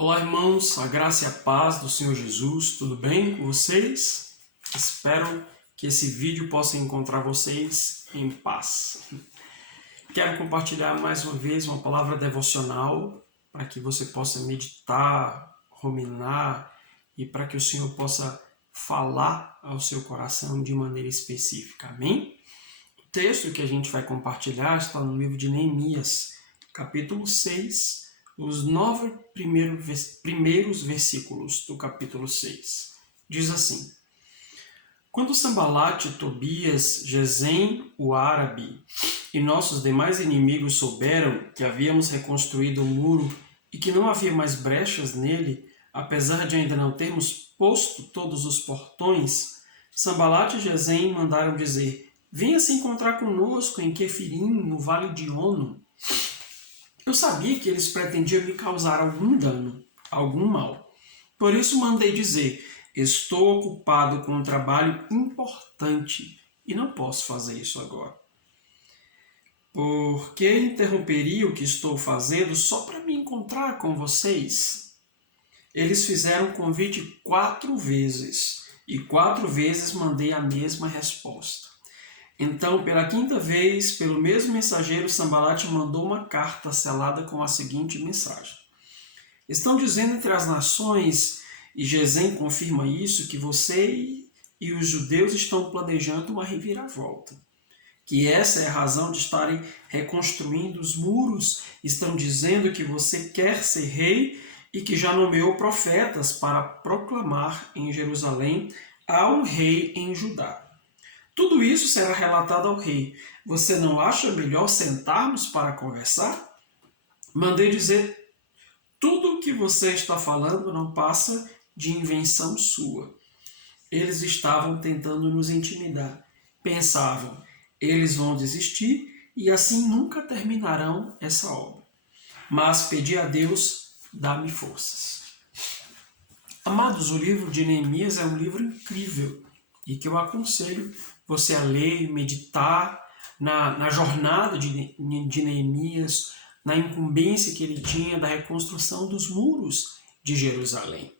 Olá, irmãos, a graça e a paz do Senhor Jesus, tudo bem com vocês? Espero que esse vídeo possa encontrar vocês em paz. Quero compartilhar mais uma vez uma palavra devocional para que você possa meditar, ruminar e para que o Senhor possa falar ao seu coração de maneira específica, amém? O texto que a gente vai compartilhar está no livro de Neemias, capítulo 6, os 9 primeiros versículos do capítulo 6. Diz assim: Quando Sambalate, Tobias, Gesem, o árabe, e nossos demais inimigos souberam que havíamos reconstruído o muro e que não havia mais brechas nele, apesar de ainda não termos posto todos os portões, Sambalate e Gesem mandaram dizer: Venha se encontrar conosco em Quefirim, no vale de Ono. Eu sabia que eles pretendiam me causar algum dano, algum mal. Por isso mandei dizer: estou ocupado com um trabalho importante e não posso fazer isso agora. Por que interromperia o que estou fazendo só para me encontrar com vocês? Eles fizeram o convite 4 vezes e 4 vezes mandei a mesma resposta. Então, pela 5ª vez, pelo mesmo mensageiro, Sambalate mandou uma carta selada com a seguinte mensagem: Estão dizendo entre as nações, e Gesem confirma isso, que você e os judeus estão planejando uma reviravolta. Que essa é a razão de estarem reconstruindo os muros. Estão dizendo que você quer ser rei e que já nomeou profetas para proclamar em Jerusalém há um rei em Judá. Tudo isso será relatado ao rei. Você não acha melhor sentarmos para conversar? Mandei dizer, tudo o que você está falando não passa de invenção sua. Eles estavam tentando nos intimidar. Pensavam, eles vão desistir e assim nunca terminarão essa obra. Mas pedi a Deus, dá-me forças. Amados, o livro de Neemias é um livro incrível e que eu aconselho você a ler e meditar na jornada de Neemias, na incumbência que ele tinha da reconstrução dos muros de Jerusalém.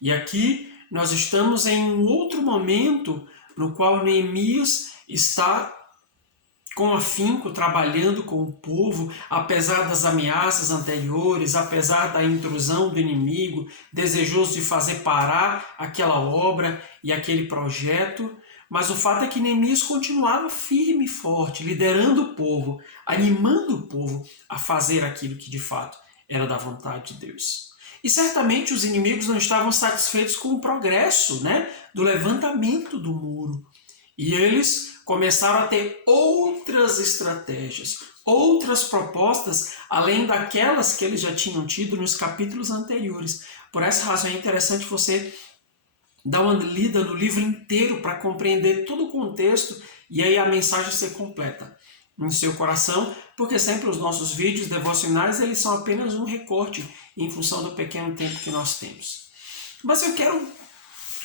E aqui nós estamos em um outro momento no qual Neemias está com afinco trabalhando com o povo, apesar das ameaças anteriores, apesar da intrusão do inimigo, desejoso de fazer parar aquela obra e aquele projeto. Mas o fato é que Neemias continuava firme e forte, liderando o povo, animando o povo a fazer aquilo que de fato era da vontade de Deus. E certamente os inimigos não estavam satisfeitos com o progresso, do levantamento do muro. E eles começaram a ter outras estratégias, outras propostas, além daquelas que eles já tinham tido nos capítulos anteriores. Por essa razão é interessante você dar uma lida no livro inteiro para compreender todo o contexto e aí a mensagem ser completa no seu coração, porque sempre os nossos vídeos devocionais eles são apenas um recorte em função do pequeno tempo que nós temos. Mas eu quero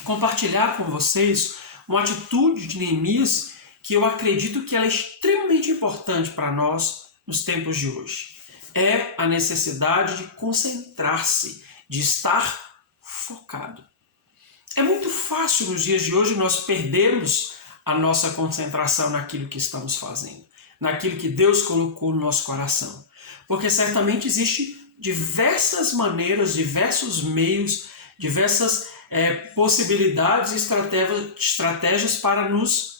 compartilhar com vocês uma atitude de Neemias que eu acredito que ela é extremamente importante para nós nos tempos de hoje. É a necessidade de concentrar-se, de estar focado. É muito fácil nos dias de hoje nós perdermos a nossa concentração naquilo que estamos fazendo, naquilo que Deus colocou no nosso coração. Porque certamente existem diversas maneiras, diversos meios, diversas possibilidades e estratégias para nos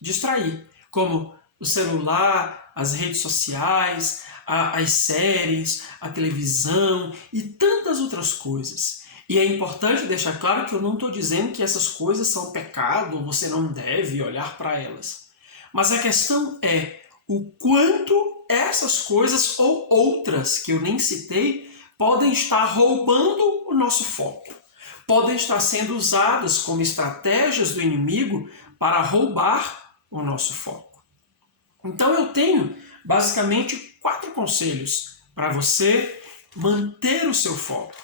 distrair, como o celular, as redes sociais, as séries, a televisão e tantas outras coisas. E é importante deixar claro que eu não estou dizendo que essas coisas são pecado ou você não deve olhar para elas. Mas a questão é o quanto essas coisas ou outras que eu nem citei podem estar roubando o nosso foco. Podem estar sendo usadas como estratégias do inimigo para roubar o nosso foco. Então eu tenho basicamente 4 conselhos para você manter o seu foco,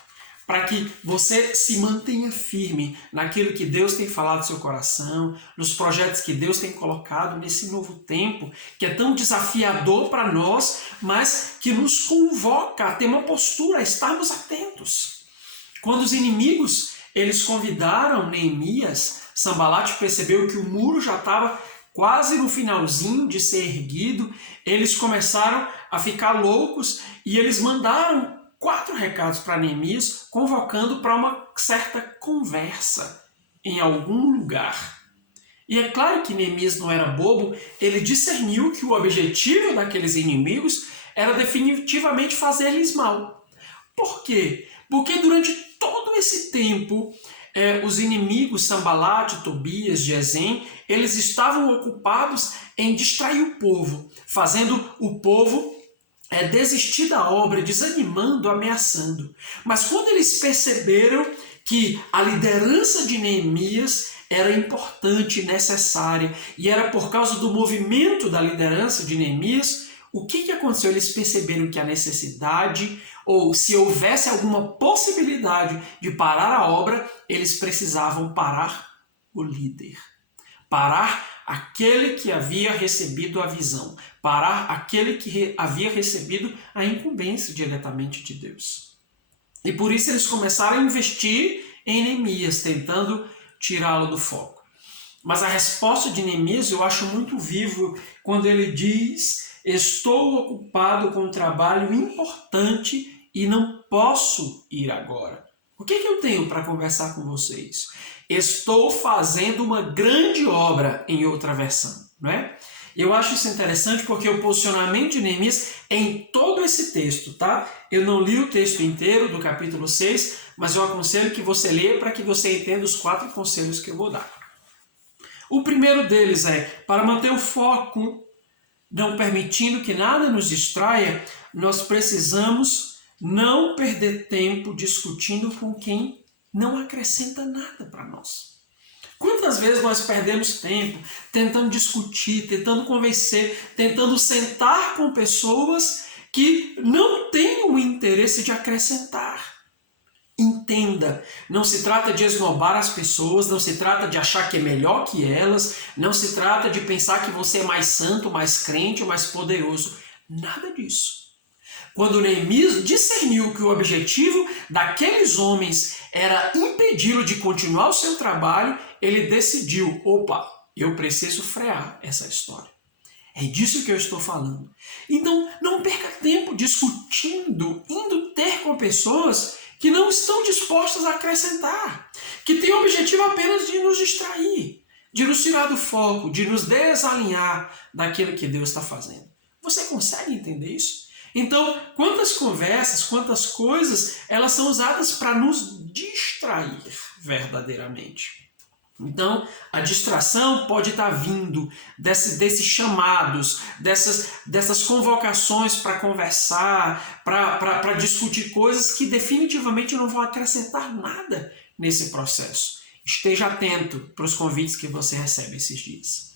para que você se mantenha firme naquilo que Deus tem falado no seu coração, nos projetos que Deus tem colocado nesse novo tempo, que é tão desafiador para nós, mas que nos convoca a ter uma postura, a estarmos atentos. Quando os inimigos eles convidaram Neemias, Sanbalate percebeu que o muro já estava quase no finalzinho de ser erguido, eles começaram a ficar loucos e eles mandaram 4 recados para Neemias, convocando para uma certa conversa em algum lugar. E é claro que Neemias não era bobo, ele discerniu que o objetivo daqueles inimigos era definitivamente fazer-lhes mal. Por quê? Porque durante todo esse tempo, os inimigos Sanbalate, Tobias, Gesem, eles estavam ocupados em distrair o povo, fazendo o povo desistir da obra, desanimando, ameaçando. Mas quando eles perceberam que a liderança de Neemias era importante, necessária, e era por causa do movimento da liderança de Neemias, o que aconteceu? Eles perceberam que a necessidade, ou se houvesse alguma possibilidade de parar a obra, eles precisavam parar o líder. Parar aquele que havia recebido a visão. Parar aquele que havia recebido a incumbência diretamente de Deus. E por isso eles começaram a investir em Neemias, tentando tirá-lo do foco. Mas a resposta de Neemias eu acho muito vivo quando ele diz: estou ocupado com um trabalho importante e não posso ir agora. O que eu tenho para conversar com vocês? Estou fazendo uma grande obra, em outra versão, não é? Eu acho isso interessante porque o posicionamento de Neemias é em todo esse texto, tá? Eu não li o texto inteiro do capítulo 6, mas eu aconselho que você leia para que você entenda os 4 conselhos que eu vou dar. O primeiro deles é, para manter o foco, não permitindo que nada nos distraia, nós precisamos não perder tempo discutindo com quem não acrescenta nada para nós. Quantas vezes nós perdemos tempo tentando discutir, tentando convencer, tentando sentar com pessoas que não têm o interesse de acrescentar? Entenda, não se trata de esnobar as pessoas, não se trata de achar que é melhor que elas, não se trata de pensar que você é mais santo, mais crente, mais poderoso. Nada disso. Quando Neemias discerniu que o objetivo daqueles homens era impedi-lo de continuar o seu trabalho, ele decidiu, opa, eu preciso frear essa história. É disso que eu estou falando. Então, não perca tempo discutindo, indo ter com pessoas que não estão dispostas a acrescentar, que têm o objetivo apenas de nos distrair, de nos tirar do foco, de nos desalinhar daquilo que Deus está fazendo. Você consegue entender isso? Então, quantas conversas, quantas coisas, elas são usadas para nos distrair verdadeiramente. Então, a distração pode estar vindo desses chamados, dessas convocações para conversar, para discutir coisas que definitivamente não vão acrescentar nada nesse processo. Esteja atento para os convites que você recebe esses dias.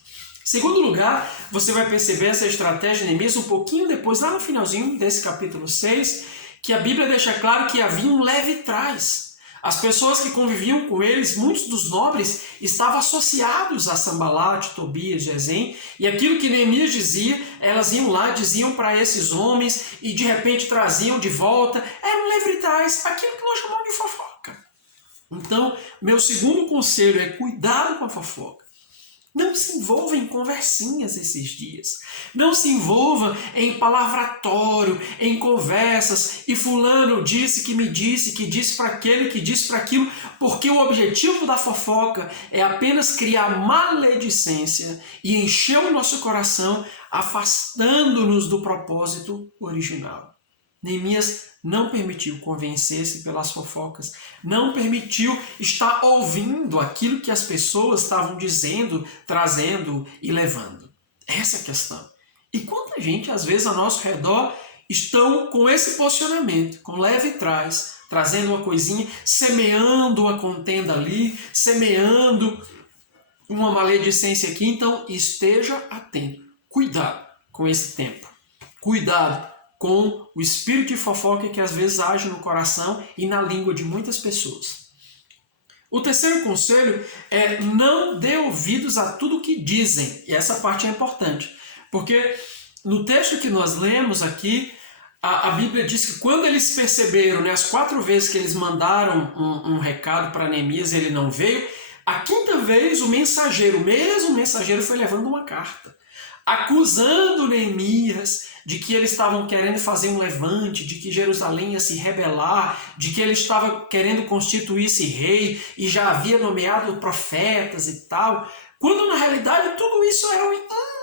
Segundo lugar, você vai perceber essa estratégia de Neemias um pouquinho depois, lá no finalzinho desse capítulo 6, que a Bíblia deixa claro que havia um leve trás. As pessoas que conviviam com eles, muitos dos nobres, estavam associados a Sanbalate, Tobias, Gesem, e aquilo que Neemias dizia, elas iam lá, diziam para esses homens, e de repente traziam de volta, era um leve trás, aquilo que nós chamamos de fofoca. Então, meu segundo conselho é cuidado com a fofoca. Não se envolva em conversinhas esses dias. Não se envolva em palavratório, em conversas. E fulano disse, que disse para aquele, que disse para aquilo. Porque o objetivo da fofoca é apenas criar maledicência e encher o nosso coração, afastando-nos do propósito original. Neemias não permitiu convencer-se pelas fofocas, não permitiu estar ouvindo aquilo que as pessoas estavam dizendo, trazendo e levando. Essa é a questão. E quanta gente, às vezes, ao nosso redor, estão com esse posicionamento, com leve trás, trazendo uma coisinha, semeando uma contenda ali, semeando uma maledicência aqui. Então, esteja atento. Cuidado com esse tempo. Cuidado com o espírito de fofoca que às vezes age no coração e na língua de muitas pessoas. O terceiro conselho é não dê ouvidos a tudo que dizem. E essa parte é importante, porque no texto que nós lemos aqui, a Bíblia diz que quando eles perceberam, as 4 vezes que eles mandaram um recado para Neemias e ele não veio, a 5ª vez o mesmo mensageiro foi levando uma carta, acusando Neemias de que eles estavam querendo fazer um levante, de que Jerusalém ia se rebelar, de que ele estava querendo constituir-se rei e já havia nomeado profetas e tal, quando na realidade tudo isso eram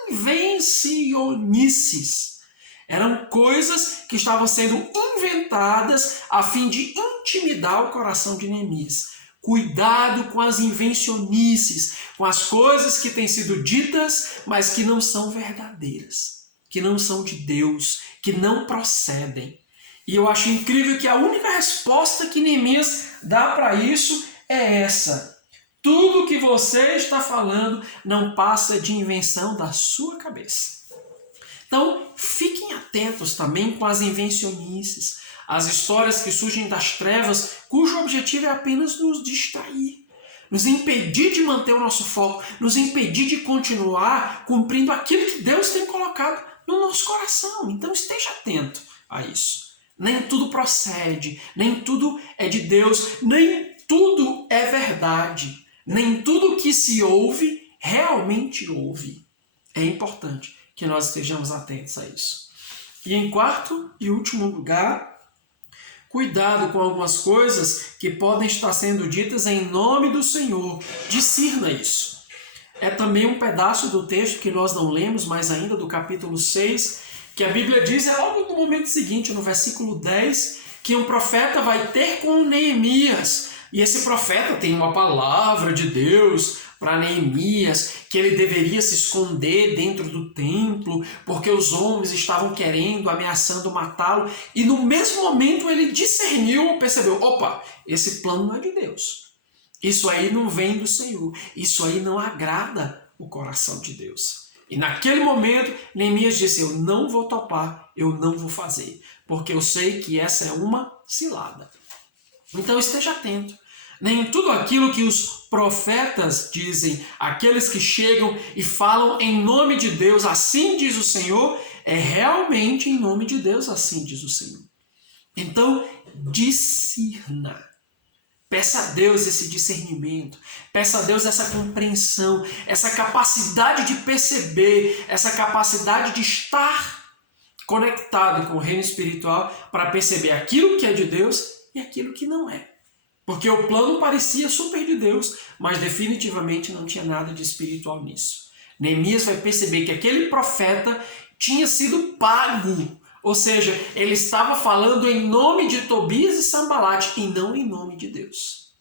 invencionices. Eram coisas que estavam sendo inventadas a fim de intimidar o coração de Neemias. Cuidado com as invencionices, com as coisas que têm sido ditas, mas que não são verdadeiras, que não são de Deus, que não procedem. E eu acho incrível que a única resposta que Neemias dá para isso é essa. Tudo que você está falando não passa de invenção da sua cabeça. Então, fiquem atentos também com as invencionices, as histórias que surgem das trevas, cujo objetivo é apenas nos distrair, nos impedir de manter o nosso foco, nos impedir de continuar cumprindo aquilo que Deus tem colocado no nosso coração. Então, esteja atento a isso. Nem tudo procede, nem tudo é de Deus, nem tudo é verdade, nem tudo que se ouve realmente ouve. É importante que nós estejamos atentos a isso. E em quarto e último lugar, cuidado com algumas coisas que podem estar sendo ditas em nome do Senhor. Discirna isso. É também um pedaço do texto que nós não lemos, mas ainda do capítulo 6, que a Bíblia diz, logo no momento seguinte, no versículo 10, que um profeta vai ter com Neemias. E esse profeta tem uma palavra de Deus para Neemias, que ele deveria se esconder dentro do templo, porque os homens estavam querendo, ameaçando matá-lo. E no mesmo momento ele discerniu, percebeu, opa, esse plano não é de Deus. Isso aí não vem do Senhor. Isso aí não agrada o coração de Deus. E naquele momento, Neemias disse, eu não vou topar, eu não vou fazer, porque eu sei que essa é uma cilada. Então esteja atento. Nem tudo aquilo que os profetas dizem, aqueles que chegam e falam em nome de Deus, assim diz o Senhor, é realmente em nome de Deus, assim diz o Senhor. Então, discirna. Peça a Deus esse discernimento, peça a Deus essa compreensão, essa capacidade de perceber, essa capacidade de estar conectado com o reino espiritual para perceber aquilo que é de Deus e aquilo que não é. Porque o plano parecia super de Deus, mas definitivamente não tinha nada de espiritual nisso. Neemias vai perceber que aquele profeta tinha sido pago, ou seja, ele estava falando em nome de Tobias e Sanbalate e não em nome de Deus.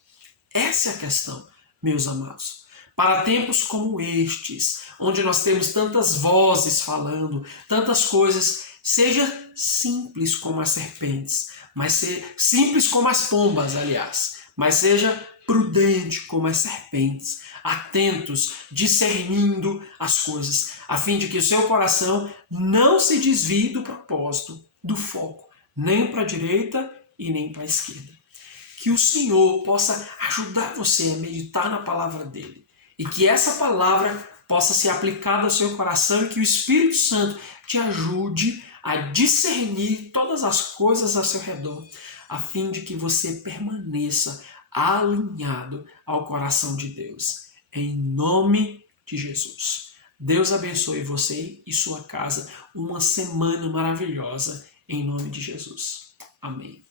Essa é a questão, meus amados. Para tempos como estes, onde nós temos tantas vozes falando, tantas coisas, seja simples como as serpentes, mas seja simples como as pombas, aliás, mas seja prudente como as serpentes, atentos, discernindo as coisas, a fim de que o seu coração não se desvie do propósito, do foco, nem para a direita e nem para a esquerda. Que o Senhor possa ajudar você a meditar na palavra dele e que essa palavra possa ser aplicada ao seu coração e que o Espírito Santo te ajude a discernir todas as coisas ao seu redor, a fim de que você permaneça alinhado ao coração de Deus. Em nome de Jesus. Deus abençoe você e sua casa. Uma semana maravilhosa em nome de Jesus. Amém.